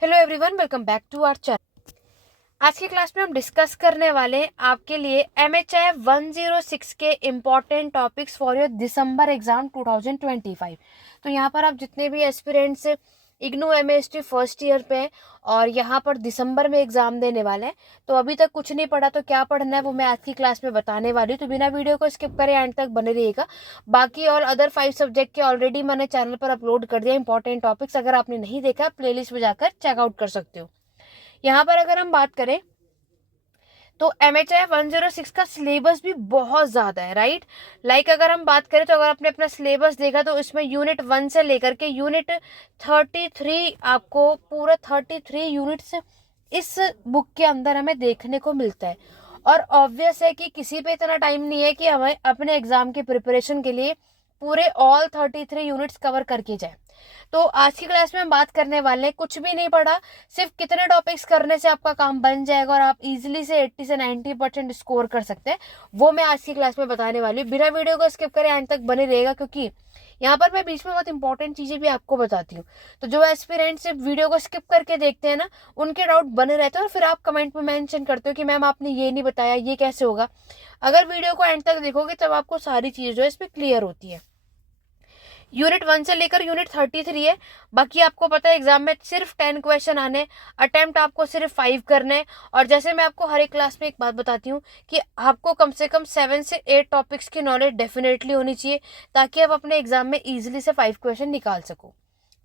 Hello everyone, welcome back to our channel. आज की class में हम डिस्कस करने वाले हैं आपके लिए MHI 106 के important topics for your December exam 2025। तो यहाँ पर आप जितने भी aspirants IGNOU MAST first year पे हैं और यहाँ पर दिसंबर में एग्जाम देने वाले हैं, तो अभी तक कुछ नहीं पढ़ा तो क्या पढ़ना है वो मैं आज की क्लास में बताने वाली हूँ। तो बिना वीडियो को स्किप करें एंड तक बने रहिएगा। बाकी और अदर 5 सब्जेक्ट के ऑलरेडी मैंने चैनल पर अपलोड कर दिया इंपॉर्टेंट टॉपिक्स। अगर आपने नहीं देखा प्लेलिस्ट में जाकर चेकआउट कर सकते हो। यहाँ पर अगर हम बात करें तो MHI 106 का सिलेबस भी बहुत ज्यादा है, राइट। अगर हम बात करें तो अगर आपने अपना सिलेबस देखा तो इसमें यूनिट 1 से लेकर के यूनिट 33 आपको पूरा 33 यूनिट्स इस बुक के अंदर हमें देखने को मिलता है। और ऑब्वियस है कि किसी पे इतना टाइम नहीं है कि हमें अपने एग्जाम की प्रिपरेशन के लिए पूरे ऑल 33 यूनिट्स कवर करके जाए। तो आज की क्लास में हम बात करने वाले हैं, कुछ भी नहीं पढ़ा, सिर्फ कितने टॉपिक्स करने से आपका काम बन जाएगा और आप इजीली से 80 से 90% स्कोर कर सकते हैं, वो मैं आज की क्लास में बताने वाली हूँ। बिना वीडियो को स्किप करें एंड तक बने रहेगा, क्योंकि यहाँ पर मैं बीच में बहुत इंपॉर्टेंट चीजें भी आपको बताती हूँ। तो जो एस्पिरेंट्स वीडियो को स्किप करके देखते हैं ना, उनके डाउट बने रहते हैं और फिर आप कमेंट में मेंशन करते हो कि मैम आपने ये नहीं बताया, ये कैसे होगा। अगर वीडियो को एंड तक देखोगे तब आपको सारी चीजें जो है इसमें क्लियर होती है। यूनिट 1 से लेकर यूनिट 33 है। बाकी आपको पता है एग्जाम में सिर्फ 10 क्वेश्चन आने, अटेम्प्ट आपको सिर्फ 5 करने। और जैसे मैं आपको हर एक क्लास में एक बात बताती हूँ कि आपको कम से कम 7 से 8 टॉपिक्स की नॉलेज डेफिनेटली होनी चाहिए, ताकि आप अपने एग्जाम में इजीली से 5 क्वेश्चन निकाल सको।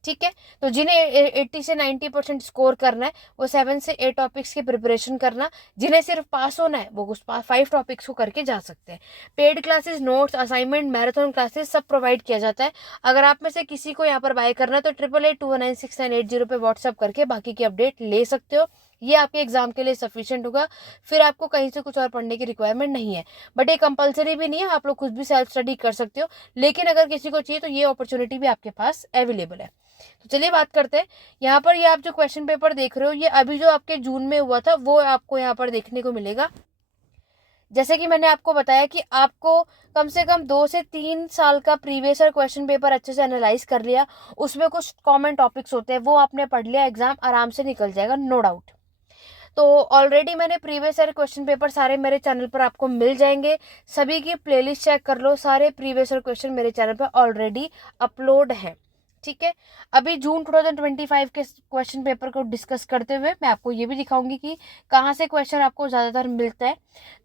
ठीक है, तो जिन्हें 80 से 90% स्कोर करना है वो 7 से 8 टॉपिक्स की प्रिपरेशन करना, जिन्हें सिर्फ पास होना है वो उस 5 टॉपिक्स को करके जा सकते हैं। Paid classes, notes, assignment, marathon classes सब प्रोवाइड किया जाता है। अगर आप में से किसी को यहाँ पर बाय करना है तो 8882196980 पे व्हाट्सअप करके बाकी की अपडेट ले सकते हो। ये आपके एग्जाम के लिए सफिशिएंट होगा, फिर आपको कहीं से कुछ और पढ़ने की रिक्वायरमेंट नहीं है। बट ये कंपलसरी भी नहीं है, आप लोग खुद भी सेल्फ स्टडी कर सकते हो, लेकिन अगर किसी को चाहिए तो ये अपॉर्चुनिटी भी आपके पास अवेलेबल है। तो चलिए बात करते हैं। यहाँ पर ये आप जो क्वेश्चन पेपर देख रहे हो, ये अभी जो आपके जून में हुआ था वो आपको यहाँ पर देखने को मिलेगा। जैसे कि मैंने आपको बताया कि आपको कम से कम 2 से 3 साल का प्रीवियस ईयर क्वेश्चन पेपर अच्छे से एनालाइज कर लिया, उसमें कुछ कॉमन टॉपिक्स होते हैं वो आपने पढ़ लिया, एग्जाम आराम से निकल जाएगा, नो डाउट। तो ऑलरेडी मैंने प्रीवियस ईयर क्वेश्चन पेपर सारे मेरे चैनल पर आपको मिल जाएंगे। सभी की प्लेलिस्ट चेक कर लो, सारे प्रीवियस ईयर क्वेश्चन मेरे चैनल पर ऑलरेडी अपलोड है। ठीक है, अभी जून 2025 के क्वेश्चन पेपर को डिस्कस करते हुए मैं आपको ये भी दिखाऊंगी कि कहाँ से क्वेश्चन आपको ज़्यादातर मिलता है।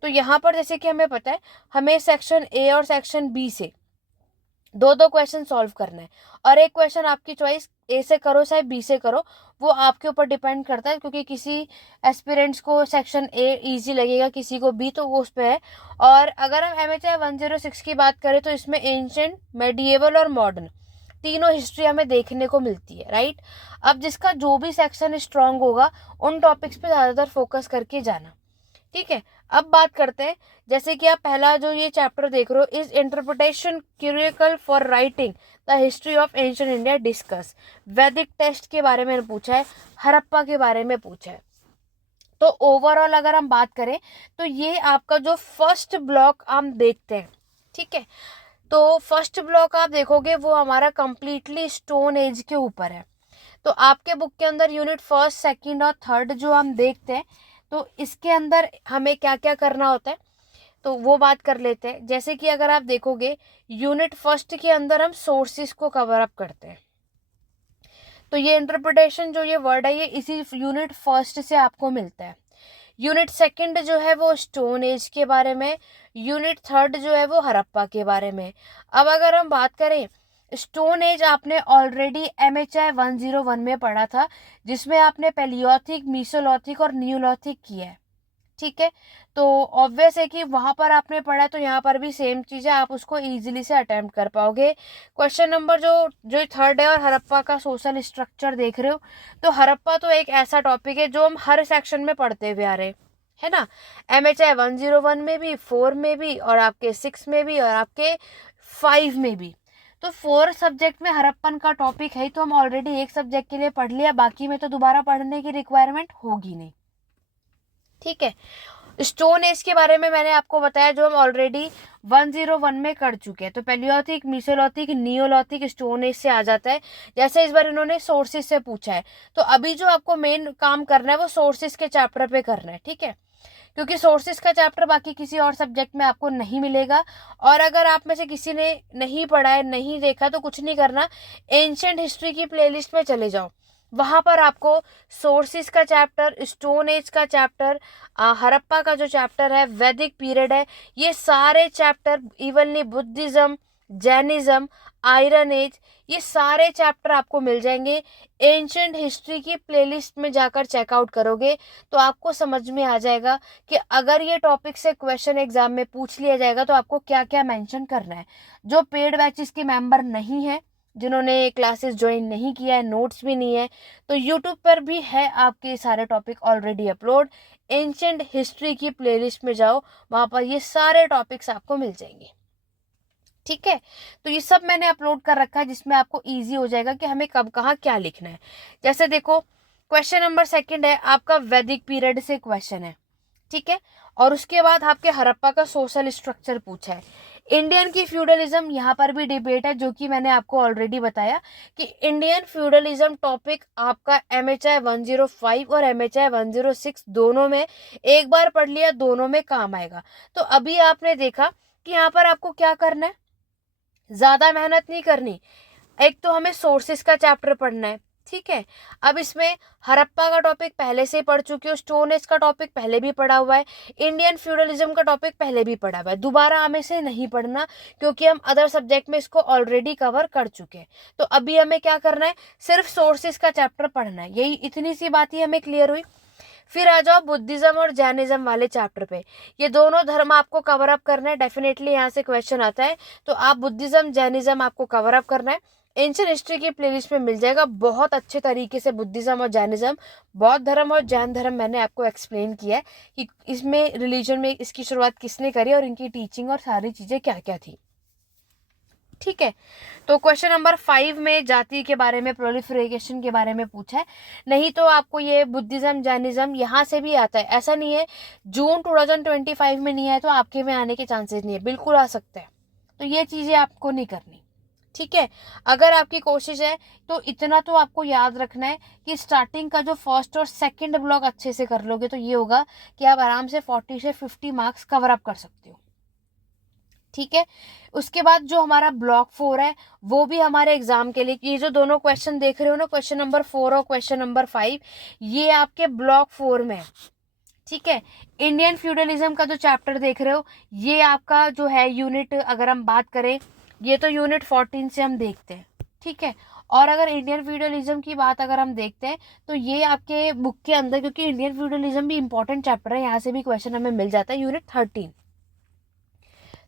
तो यहाँ पर जैसे कि हमें पता है, हमें सेक्शन ए और सेक्शन बी से दो दो क्वेश्चन सॉल्व करना है, और एक क्वेश्चन आपकी चॉइस ए से करो चाहे बी से करो, वो आपके ऊपर डिपेंड करता है, क्योंकि किसी एस्पिरेंट्स को सेक्शन ए इजी लगेगा, किसी को बी, तो वो उस पर है। और अगर हम MHI 106 की बात करें तो इसमें एंशिएंट, मेडिएवल और मॉडर्न तीनों हिस्ट्री हमें देखने को मिलती है, राइट। अब जिसका जो भी सेक्शन स्ट्रांग होगा उन टॉपिक्स पे ज़्यादातर फोकस करके जाना। ठीक है, अब बात करते हैं। जैसे कि आप पहला जो ये चैप्टर देख रहे हो, इज इंटरप्रिटेशन क्यूरिकल for writing the history of ancient India discuss. Vedic text के बारे में पूछा है, हड़प्पा के बारे में पूछा है। तो ओवरऑल अगर हम बात करें तो ये आपका जो फर्स्ट ब्लॉक हम देखते हैं, ठीक है, तो फर्स्ट ब्लॉक आप देखोगे वो हमारा कंप्लीटली स्टोन एज के ऊपर है। तो आपके बुक के अंदर यूनिट फर्स्ट, सेकंड और थर्ड जो हम देखते हैं, तो इसके अंदर हमें क्या क्या करना होता है तो वो बात कर लेते हैं। जैसे कि अगर आप देखोगे यूनिट फर्स्ट के अंदर हम सोर्सेस को कवर अप करते हैं। तो ये इंटरप्रिटेशन जो ये वर्ड है ये इसी यूनिट फर्स्ट से आपको मिलता है। यूनिट सेकंड जो है वो स्टोन एज के बारे में, यूनिट थर्ड जो है वो हड़प्पा के बारे में। अब अगर हम बात करें, स्टोन एज आपने ऑलरेडी MHI 101 में पढ़ा था, जिसमें आपने पैलियोथिक, मीसोलॉथिक और न्यूलॉथिक किया है। ठीक है, तो ऑब्वियस है कि वहां पर आपने पढ़ा, तो यहाँ पर भी सेम चीज है, आप उसको इजीली से अटेम्प्ट कर पाओगे। क्वेश्चन नंबर जो जो थर्ड है और हड़प्पा का सोशल स्ट्रक्चर देख रहे हो, तो हड़प्पा तो एक ऐसा टॉपिक है जो हम हर सेक्शन में पढ़ते हुए आ रहे हैं, है ना। MHI 101 में भी, 4 में भी, और आपके 6 में भी, और आपके 5 में भी। तो 4 सब्जेक्ट में हड़प्पन का टॉपिक है, तो हम ऑलरेडी एक सब्जेक्ट के लिए पढ़ लिया, बाकी में तो दोबारा पढ़ने की रिक्वायरमेंट होगी नहीं। ठीक है, स्टोन एज के बारे में मैंने आपको बताया, जो हम ऑलरेडी 101 में कर चुके हैं। तो Palaeolithic, Mesolithic, Neolithic stone age से आ जाता है। जैसे इस बार इन्होंने सोर्सेज से पूछा है, तो अभी जो आपको मेन काम करना है वो सोर्सेज के चैप्टर पे करना है, ठीक है, क्योंकि सोर्सेज का चैप्टर बाकी किसी और सब्जेक्ट में आपको नहीं मिलेगा। और अगर आप में से किसी ने नहीं पढ़ा है, नहीं देखा, तो कुछ नहीं करना, एंशिएंट हिस्ट्री की प्लेलिस्ट में चले जाओ, वहां पर आपको सोर्सेज का चैप्टर, स्टोन एज का चैप्टर, हड़प्पा का जो चैप्टर है, वैदिक पीरियड है, ये सारे chapter, evenly Buddhism, Jainism, iron age, ये सारे चैप्टर आपको मिल जाएंगे। एंशिएंट हिस्ट्री की प्लेलिस्ट में जाकर चेकआउट करोगे तो आपको समझ में आ जाएगा कि अगर ये टॉपिक से क्वेश्चन एग्जाम में पूछ लिया जाएगा तो आपको क्या क्या मेंशन करना है। जो पेड बैचेस के मेंबर नहीं है, जिन्होंने क्लासेस ज्वाइन नहीं किया है, नोट्स भी नहीं है, तो यूट्यूब पर भी है आपके सारे topic already upload. Ancient history की प्लेलिस्ट में जाओ, वहां पर ये सारे टॉपिक्स आपको मिल जाएंगे, ठीक है। तो ये सब मैंने अपलोड कर रखा है, जिसमें आपको इजी हो जाएगा कि हमें कब कहाँ क्या लिखना है। जैसे देखो, क्वेश्चन नंबर 2 है आपका, वैदिक पीरियड से क्वेश्चन है, ठीक है, और उसके बाद आपके हड़प्पा का सोशल स्ट्रक्चर पूछा है। इंडियन की फ्यूडलिज्म, यहाँ पर भी डिबेट है, जो कि मैंने आपको ऑलरेडी बताया कि इंडियन फ्यूडलिज्म टॉपिक आपका MHI 105 और MHI 106 दोनों में, एक बार पढ़ लिया दोनों में काम आएगा। तो अभी आपने देखा कि यहाँ पर आपको क्या करना है, ज्यादा मेहनत नहीं करनी। एक तो हमें सोर्सेस का चैप्टर पढ़ना है, ठीक है। अब इसमें हड़प्पा का टॉपिक पहले से ही पढ़ चुके हो, स्टोन एज का टॉपिक पहले भी पढ़ा हुआ है, इंडियन फ्यूडलिज्म का टॉपिक पहले भी पढ़ा हुआ है, दोबारा हमें से नहीं पढ़ना, क्योंकि हम अदर सब्जेक्ट में इसको ऑलरेडी कवर कर चुके हैं। तो अभी हमें क्या करना है, सिर्फ सोर्सेस का चैप्टर पढ़ना है, यही इतनी सी बात ही हमें क्लियर हुई। फिर आ जाओ बुद्धिज्म और जैनिज्म वाले चैप्टर पे, ये दोनों धर्म आपको कवर अप करना है, डेफिनेटली यहाँ से क्वेश्चन आता है, तो आप बुद्धिज्म जैनिज्म आपको कवर अप करना है। एंशिएंट हिस्ट्री की प्लेलिस्ट में मिल जाएगा बहुत अच्छे तरीके से, बुद्धिज्म और जैनिज्म, बौद्ध धर्म और जैन धर्म मैंने आपको एक्सप्लेन किया है कि इसमें रिलीजन में इसकी शुरुआत किसने करी और इनकी टीचिंग और सारी चीजें क्या क्या थी, ठीक है। तो क्वेश्चन नंबर 5 में जाति के बारे में, प्रोलिफरेशन के बारे में पूछा है। नहीं तो आपको ये बुद्धिज्म जैनिज्म यहाँ से भी आता है, ऐसा नहीं है जून 2025 में नहीं आया तो आपके में आने के चांसेस नहीं है, बिल्कुल आ सकता है। तो ये चीजें आपको नहीं करनी, ठीक है। अगर आपकी कोशिश है तो इतना तो आपको याद रखना है कि स्टार्टिंग का जो फर्स्ट और सेकंड ब्लॉक अच्छे से कर लोगे तो ये होगा कि आप आराम से 40 से 50 मार्क्स कवर अप कर सकते हो, ठीक है। उसके बाद जो हमारा ब्लॉक 4 है वो भी हमारे एग्जाम के लिए, ये जो दोनों क्वेश्चन देख रहे हो ना, क्वेश्चन नंबर 4 और क्वेश्चन नंबर 5, ये आपके ब्लॉक 4 में है, ठीक है। इंडियन फ्यूडलिज्म का जो चैप्टर देख रहे हो, ये आपका जो है यूनिट, अगर हम बात करें, ये तो यूनिट 14 से हम देखते हैं, ठीक है। और अगर इंडियन फ्यूडलिज्म की बात अगर हम देखते हैं तो ये आपके बुक के अंदर, क्योंकि इंडियन फ्यूडलिज्म भी इंपॉर्टेंट चैप्टर है, यहाँ से भी क्वेश्चन हमें मिल जाता है, यूनिट 13।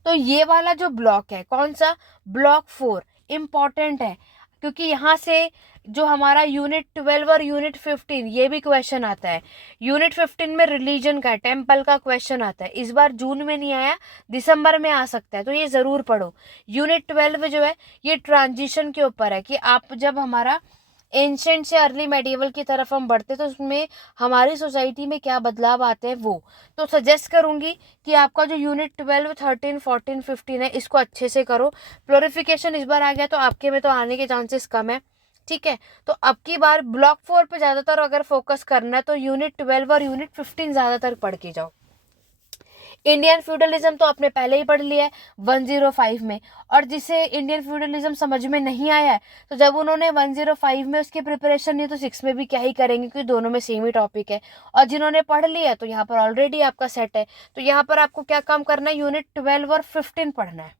तो ये वाला जो ब्लॉक है, कौन सा, ब्लॉक 4 इम्पॉर्टेंट है, क्योंकि यहाँ से जो हमारा यूनिट 12 और यूनिट 15 ये भी क्वेश्चन आता है। यूनिट 15 में रिलीजन का, टेम्पल का क्वेश्चन आता है, इस बार जून में नहीं आया, दिसंबर में आ सकता है, तो ये जरूर पढ़ो। यूनिट 12 जो है ये ट्रांजिशन के ऊपर है कि आप जब हमारा एंशिएंट से अर्ली मेडिवल की तरफ हम बढ़ते तो उसमें हमारी सोसाइटी में क्या बदलाव आते हैं वो। तो सजेस्ट करूंगी कि आपका जो यूनिट 12, 13, 14, 15 है इसको अच्छे से करो। प्लोरिफिकेशन इस बार आ गया तो आपके में तो आने के चांसेस कम है, ठीक है। तो अब की बार ब्लॉक 4 पे ज्यादातर अगर फोकस करना है तो यूनिट 12 और यूनिट 15 ज्यादातर पढ़ के जाओ। इंडियन फ्यूडलिज्म तो आपने पहले ही पढ़ लिया है 105 में, और जिसे इंडियन फ्यूडलिज्म समझ में नहीं आया है तो जब उन्होंने 105 में उसकी प्रिपरेशन नहीं तो 6 में भी क्या ही करेंगे, क्योंकि दोनों में सेम ही टॉपिक है। और जिन्होंने पढ़ लिया तो यहाँ पर ऑलरेडी आपका सेट है, तो यहाँ पर आपको क्या काम करना है, यूनिट 12 और 15 पढ़ना है,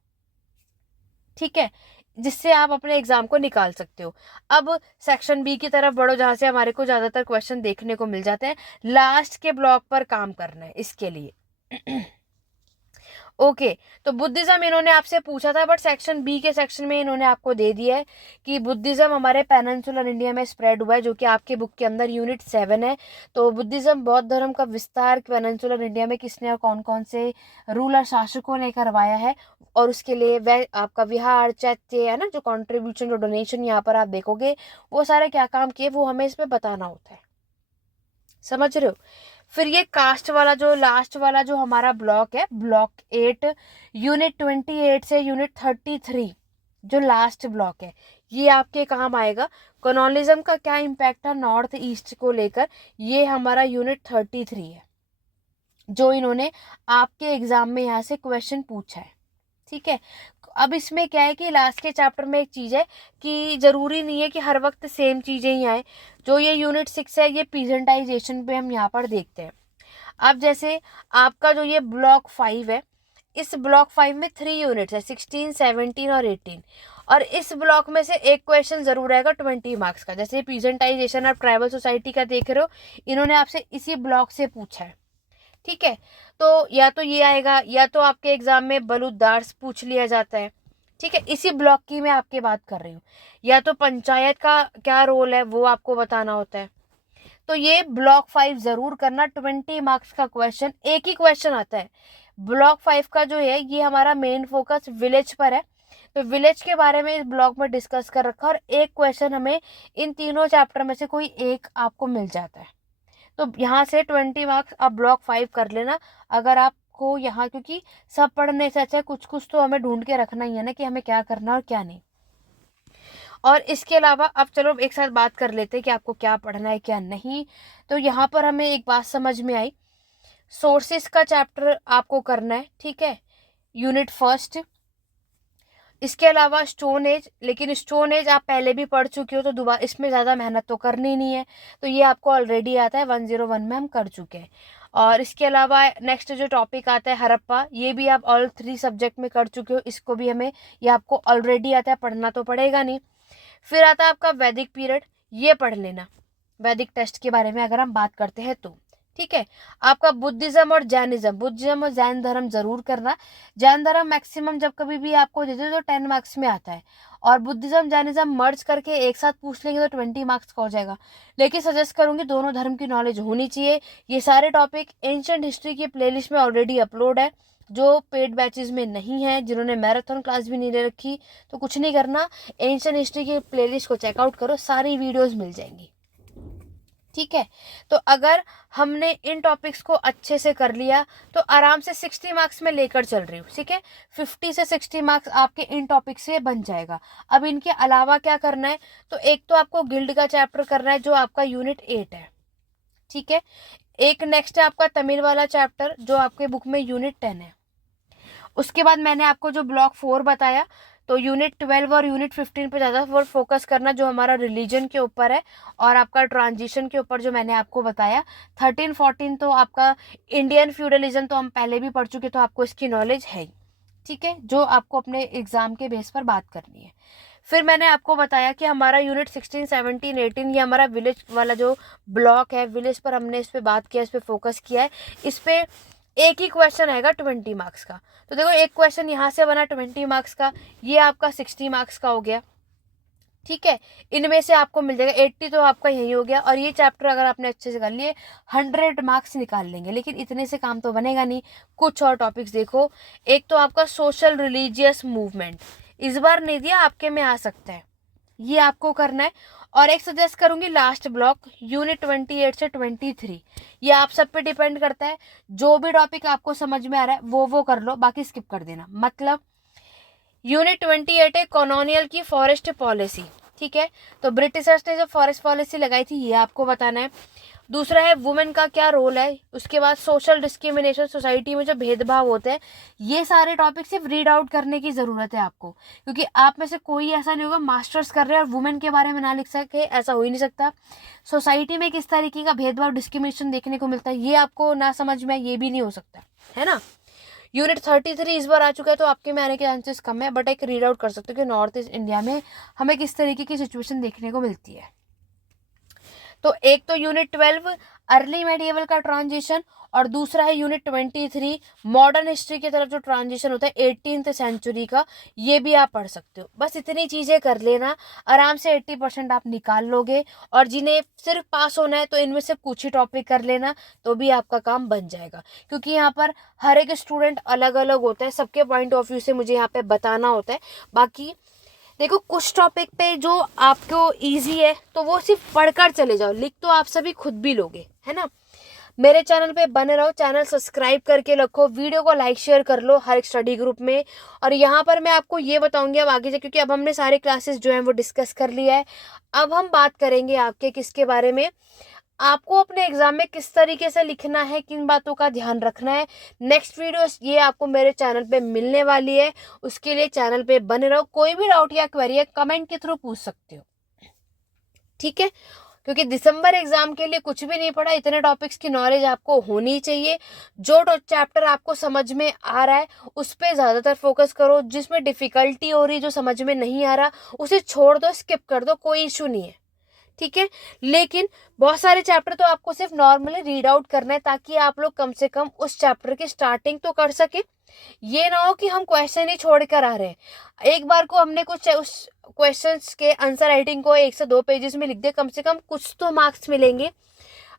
ठीक है, जिससे आप अपने एग्जाम को निकाल सकते हो। अब सेक्शन बी की तरफ बढ़ो, जहां से हमारे को ज्यादातर क्वेश्चन देखने को मिल जाते हैं। लास्ट के ब्लॉक पर काम करना है इसके लिए। ओके तो बुद्धिज्म इन्होंने आपसे पूछा था, बट सेक्शन बी के सेक्शन में इन्होंने आपको दे दिया है कि बुद्धिज्म हमारे पेनिनसुलर इंडिया में स्प्रेड हुआ है, जो कि आपके बुक के अंदर यूनिट 7 है। तो बुद्धिज्म बौद्ध धर्म का विस्तार पेनिनसुलर इंडिया में किसने और कौन कौन से रूलर शासकों ने करवाया है, और उसके लिए वह आपका विहार चैत्य है ना, जो कॉन्ट्रीब्यूशन जो डोनेशन यहाँ पर आप देखोगे वो सारे क्या काम किए वो हमें इसमें बताना होता है, समझ रहे हो। फिर ये कास्ट वाला जो लास्ट वाला जो हमारा ब्लॉक है, ब्लॉक 8 यूनिट 28 से यूनिट 33 जो लास्ट ब्लॉक है, ये आपके काम आएगा। कॉलोनिज्म का क्या इम्पैक्ट है नॉर्थ ईस्ट को लेकर, ये हमारा यूनिट 33 है जो इन्होंने आपके एग्जाम में यहाँ से क्वेश्चन पूछा है। ठीक है, अब इसमें क्या है कि लास्ट के चैप्टर में एक चीज़ है कि ज़रूरी नहीं है कि हर वक्त सेम चीज़ें ही आए। जो ये यूनिट 6 है, ये प्रेजेंटाइजेशन पे हम यहाँ पर देखते हैं। अब जैसे आपका जो ये ब्लॉक 5 है, इस ब्लॉक 5 में 3 यूनिट्स है, 16, 17 और 18। और इस ब्लॉक में से एक क्वेश्चन जरूर आएगा 20 मार्क्स का। जैसे प्रेजेंटाइजेशन आप ट्राइबल सोसाइटी का देख रहे हो, इन्होंने आपसे इसी ब्लॉक से पूछा है। ठीक है, तो या तो ये आएगा या तो आपके एग्जाम में बलूदार्स पूछ लिया जाता है। ठीक है, इसी ब्लॉक की मैं आपकी बात कर रही हूँ। या तो पंचायत का क्या रोल है वो आपको बताना होता है। तो ये ब्लॉक 5 जरूर करना, 20 मार्क्स का क्वेश्चन, एक ही क्वेश्चन आता है। ब्लॉक 5 का जो है ये हमारा मेन फोकस विलेज पर है, तो विलेज के बारे में इस ब्लॉक में डिस्कस कर रखा, और एक क्वेश्चन हमें इन तीनों चैप्टर में से कोई एक आपको मिल जाता है। तो यहाँ से 20 मार्क्स आप ब्लॉक 5 कर लेना अगर आपको यहाँ, क्योंकि सब पढ़ने से अच्छा कुछ कुछ तो हमें ढूंढ के रखना ही है ना कि हमें क्या करना और क्या नहीं। और इसके अलावा अब चलो एक साथ बात कर लेते हैं कि आपको क्या पढ़ना है क्या नहीं। तो यहाँ पर हमें एक बात समझ में आई, सोर्सेस का चैप्टर आपको करना है। ठीक है, यूनिट 1। इसके अलावा स्टोन एज, लेकिन स्टोन एज आप पहले भी पढ़ चुके हो तो दोबारा इसमें ज़्यादा मेहनत तो करनी नहीं है, तो ये आपको ऑलरेडी आता है, 101 में हम कर चुके हैं। और इसके अलावा नेक्स्ट जो टॉपिक आता है हड़प्पा, ये भी आप ऑल 3 सब्जेक्ट में कर चुके हो, इसको भी हमें, ये आपको ऑलरेडी आता है, पढ़ना तो पड़ेगा नहीं। फिर आता है आपका वैदिक पीरियड, ये पढ़ लेना, वैदिक टेस्ट के बारे में अगर हम बात करते हैं तो। ठीक है, आपका बुद्धिज्म और जैनिज्म, बुद्धिज्म और जैन धर्म जरूर करना। जैन धर्म मैक्सिमम जब कभी भी आपको देते तो 10 मार्क्स में आता है, और बुद्धिज्म जैनिज्म मर्ज करके एक साथ पूछ लेंगे तो 20 मार्क्स का हो जाएगा। लेकिन सजेस्ट करूंगी दोनों धर्म की नॉलेज होनी चाहिए। ये सारे टॉपिक एंशिएंट हिस्ट्री की प्लेलिस्ट में ऑलरेडी अपलोड है, जो पेड बैचेस में नहीं है, जिन्होंने मैराथन क्लास भी नहीं ले रखी, तो कुछ नहीं करना, एंशिएंट हिस्ट्री की प्लेलिस्ट को चेकआउट करो, सारी वीडियोस मिल जाएंगी। ठीक है, तो अगर हमने इन टॉपिक्स को अच्छे से कर लिया तो आराम से 60 मार्क्स में लेकर चल रही हूँ। ठीक है, 50 से 60 मार्क्स आपके इन टॉपिक से बन जाएगा। अब इनके अलावा क्या करना है, तो एक तो आपको गिल्ड का चैप्टर करना है जो आपका यूनिट 8 है। ठीक है, एक नेक्स्ट है आपका तमिल वाला चैप्टर जो आपके बुक में यूनिट 10 है। उसके बाद मैंने आपको जो ब्लॉक 4 बताया, तो यूनिट 12 और यूनिट 15 पे ज़्यादा फोकस करना, जो हमारा रिलीजन के ऊपर है, और आपका ट्रांजिशन के ऊपर जो मैंने आपको बताया। 13, 14 तो आपका इंडियन फ्यूडलिज्म तो हम पहले भी पढ़ चुके, तो आपको इसकी नॉलेज है। ठीक है, जो आपको अपने एग्जाम के बेस पर बात करनी है। फिर मैंने आपको बताया कि हमारा यूनिट 16, 17, 18 ये हमारा विलेज वाला जो ब्लॉक है, विलेज पर हमने इस पर बात किया, इस पर फोकस किया है। इस पर एक ही क्वेश्चन आएगा 20 मार्क्स का। तो देखो एक क्वेश्चन यहाँ से बना 20 मार्क्स का, ये आपका 60 मार्क्स का हो गया। ठीक है, इनमें से आपको मिल जाएगा 80 तो आपका यही हो गया। और ये चैप्टर अगर आपने अच्छे से कर लिए 100 मार्क्स निकाल लेंगे। लेकिन इतने से काम तो बनेगा नहीं, कुछ और टॉपिक्स देखो। एक तो आपका सोशल रिलीजियस मूवमेंट, इस बार नहीं दिया, आपके में आ सकता है, ये आपको करना है। और एक सजेस्ट करूंगी लास्ट ब्लॉक यूनिट 28 से 23, ये आप सब पे डिपेंड करता है। जो भी टॉपिक आपको समझ में आ रहा है वो कर लो, बाकी स्किप कर देना। मतलब यूनिट 28 है कॉलोनियल की फॉरेस्ट पॉलिसी। ठीक है, तो ब्रिटिशर्स ने जो फॉरेस्ट पॉलिसी लगाई थी ये आपको बताना है। दूसरा है वुमेन का क्या रोल है। उसके बाद सोशल डिस्क्रिमिनेशन, सोसाइटी में जो भेदभाव होते हैं, ये सारे टॉपिक सिर्फ रीड आउट करने की ज़रूरत है आपको, क्योंकि आप में से कोई ऐसा नहीं होगा मास्टर्स कर रहे हैं और वुमेन के बारे में ना लिख सके, ऐसा हो ही नहीं सकता। सोसाइटी में किस तरीके का भेदभाव, डिस्क्रिमिनेशन देखने को मिलता है, ये आपको ना समझ में ये भी नहीं हो सकता है ना। यूनिट 33 इस बार आ चुका है, तो आपके में आने के चांसेस कम है, बट एक रीड आउट कर सकते हो कि नॉर्थ ईस्ट इंडिया में हमें किस तरीके की सिचुएशन देखने को मिलती है। तो एक तो यूनिट 12 अर्ली मेडिएवल का ट्रांजिशन, और दूसरा है यूनिट 23 मॉडर्न हिस्ट्री की तरफ जो ट्रांजिशन होता है 18th सेंचुरी का, ये भी आप पढ़ सकते हो। बस इतनी चीज़ें कर लेना, आराम से 80% आप निकाल लोगे। और जिन्हें सिर्फ पास होना है तो इनमें से कुछ ही टॉपिक कर लेना, तो भी आपका काम बन जाएगा। क्योंकि यहाँ पर हर एक स्टूडेंट अलग अलग होता है, सबके पॉइंट ऑफ व्यू से मुझे यहाँ पे बताना होता है। बाकी देखो कुछ टॉपिक पे जो आपको इजी है तो वो सिर्फ पढ़कर चले जाओ, लिख तो आप सभी खुद भी लोगे, है ना। मेरे चैनल पे बने रहो, चैनल सब्सक्राइब करके रखो, वीडियो को लाइक शेयर कर लो हर एक स्टडी ग्रुप में। और यहाँ पर मैं आपको ये बताऊंगी अब आगे से, क्योंकि अब हमने सारे क्लासेस जो हैं वो डिस्कस कर लिया है। अब हम बात करेंगे आपके किसके बारे में, आपको अपने एग्जाम में किस तरीके से लिखना है, किन बातों का ध्यान रखना है। नेक्स्ट वीडियो ये आपको मेरे चैनल पे मिलने वाली है, उसके लिए चैनल पे बने रहो। कोई भी डाउट या क्वेरी है कमेंट के थ्रू पूछ सकते हो, ठीक है। क्योंकि दिसंबर एग्जाम के लिए कुछ भी नहीं पढ़ा, इतने टॉपिक्स की नॉलेज आपको होनी चाहिए। जो चैप्टर आपको समझ में आ रहा है उस पर ज़्यादातर फोकस करो, जिसमें डिफिकल्टी हो रही, जो समझ में नहीं आ रहा उसे छोड़ दो, स्किप कर दो, कोई इशू नहीं है, ठीक है। लेकिन बहुत सारे चैप्टर तो आपको सिर्फ नॉर्मली रीड आउट करना है, ताकि आप लोग कम से कम उस चैप्टर की स्टार्टिंग तो कर सके। ये ना हो कि हम क्वेश्चन ही छोड़ कर आ रहे हैं। एक बार को हमने कुछ उस क्वेश्चंस के आंसर राइटिंग को 1 से 2 पेजेस में लिख दिया, कम से कम कुछ तो मार्क्स मिलेंगे।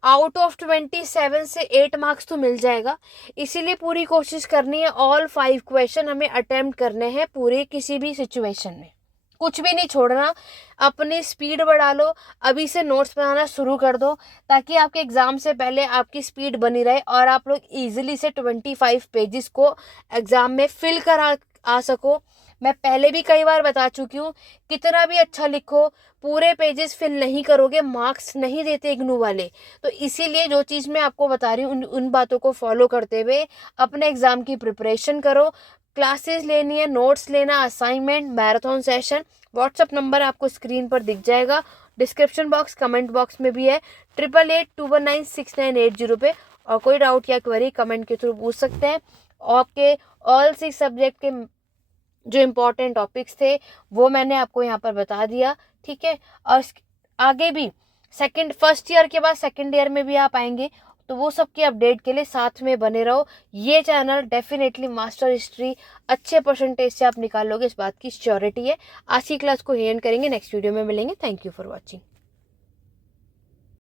आउट ऑफ 27 से 8 मार्क्स तो मिल जाएगा। इसीलिए पूरी कोशिश करनी है, ऑल 5 क्वेश्चन हमें अटेम्प्ट करने हैं पूरे किसी भी सिचुएशन में, कुछ भी नहीं छोड़ना। अपनी स्पीड बढ़ा लो, अभी से नोट्स बनाना शुरू कर दो, ताकि आपके एग्जाम से पहले आपकी स्पीड बनी रहे और आप लोग इजीली से 25 पेजेस को एग्जाम में फिल कर आ सको। मैं पहले भी कई बार बता चुकी हूँ, कितना भी अच्छा लिखो, पूरे पेजेस फिल नहीं करोगे मार्क्स नहीं देते इग्नू वाले। तो इसीलिए जो चीज़ मैं आपको बता रही हूँ उन बातों को फॉलो करते हुए अपने एग्जाम की प्रिपरेशन करो। क्लासेस लेनी है, नोट्स लेना, assignment, marathon session, WhatsApp number आपको स्क्रीन पर दिख जाएगा, डिस्क्रिप्शन बॉक्स कमेंट बॉक्स में भी है, 8882196980 पे। और कोई डाउट या क्वेरी कमेंट के थ्रू पूछ सकते हैं। आपके ऑल 6 सब्जेक्ट के जो इम्पोर्टेंट टॉपिक्स थे वो मैंने आपको यहाँ पर बता दिया, ठीक है। और आगे भी फर्स्ट ईयर के बाद सेकेंड ईयर में भी आप आएंगे, तो वो सब के अपडेट के लिए साथ में बने रहो। ये चैनल डेफिनेटली मास्टर हिस्ट्री अच्छे परसेंटेज से आप निकालोगे, इस बात की श्योरिटी है। आज की क्लास को एंड करेंगे, नेक्स्ट वीडियो में मिलेंगे। Thank you for watching.